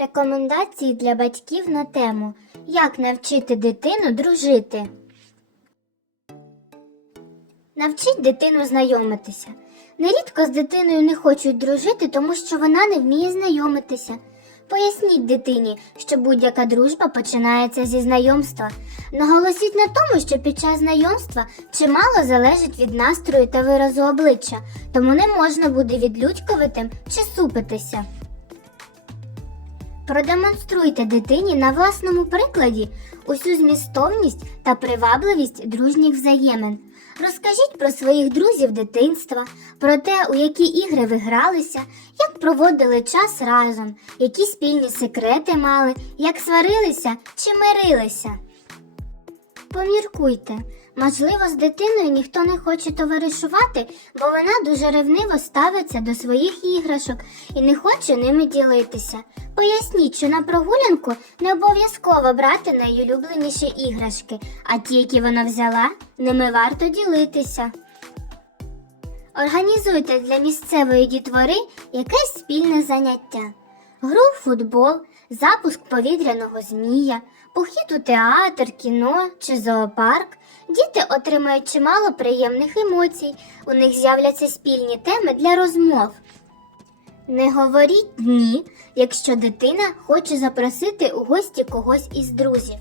Рекомендації для батьків на тему Як навчити дитину дружити. Навчіть дитину знайомитися. Нерідко з дитиною не хочуть дружити, тому що вона не вміє знайомитися. Поясніть дитині, що будь-яка дружба починається зі знайомства. Наголосіть на тому, що під час знайомства чимало залежить від настрою та виразу обличчя, тому не можна бути відлюдьковитим чи супитися. Продемонструйте дитині на власному прикладі усю змістовність та привабливість дружніх взаємин. Розкажіть про своїх друзів дитинства, про те, у які ігри ви гралися, як проводили час разом, які спільні секрети мали, як сварилися чи мирилися. Поміркуйте, можливо, з дитиною ніхто не хоче товаришувати, бо вона дуже ревниво ставиться до своїх іграшок і не хоче ними ділитися. Поясніть, що на прогулянку не обов'язково брати найулюбленіші іграшки, а ті, які вона взяла, ними варто ділитися. Організуйте для місцевої дітвори якесь спільне заняття. Гру в футбол, запуск повітряного змія, похід у театр, кіно чи зоопарк. Діти отримають чимало приємних емоцій, у них з'являться спільні теми для розмов. Не говоріть ні, якщо дитина хоче запросити у гості когось із друзів.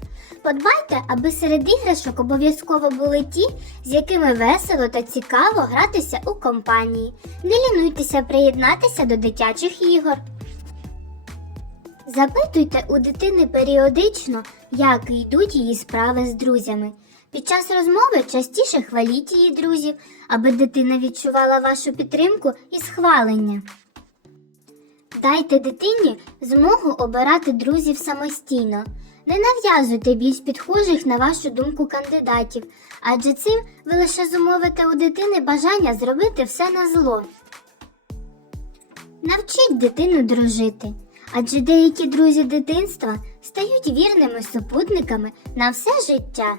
Подбайте, аби серед іграшок обов'язково були ті, з якими весело та цікаво гратися у компанії. Не лінуйтеся приєднатися до дитячих ігор. Запитуйте у дитини періодично, як йдуть її справи з друзями. Під час розмови частіше хваліть її друзів, аби дитина відчувала вашу підтримку і схвалення. Дайте дитині змогу обирати друзів самостійно. Не нав'язуйте більш підхожих на вашу думку кандидатів, адже цим ви лише зумовите у дитини бажання зробити все на зло. Навчіть дитину дружити, адже деякі друзі дитинства стають вірними супутниками на все життя.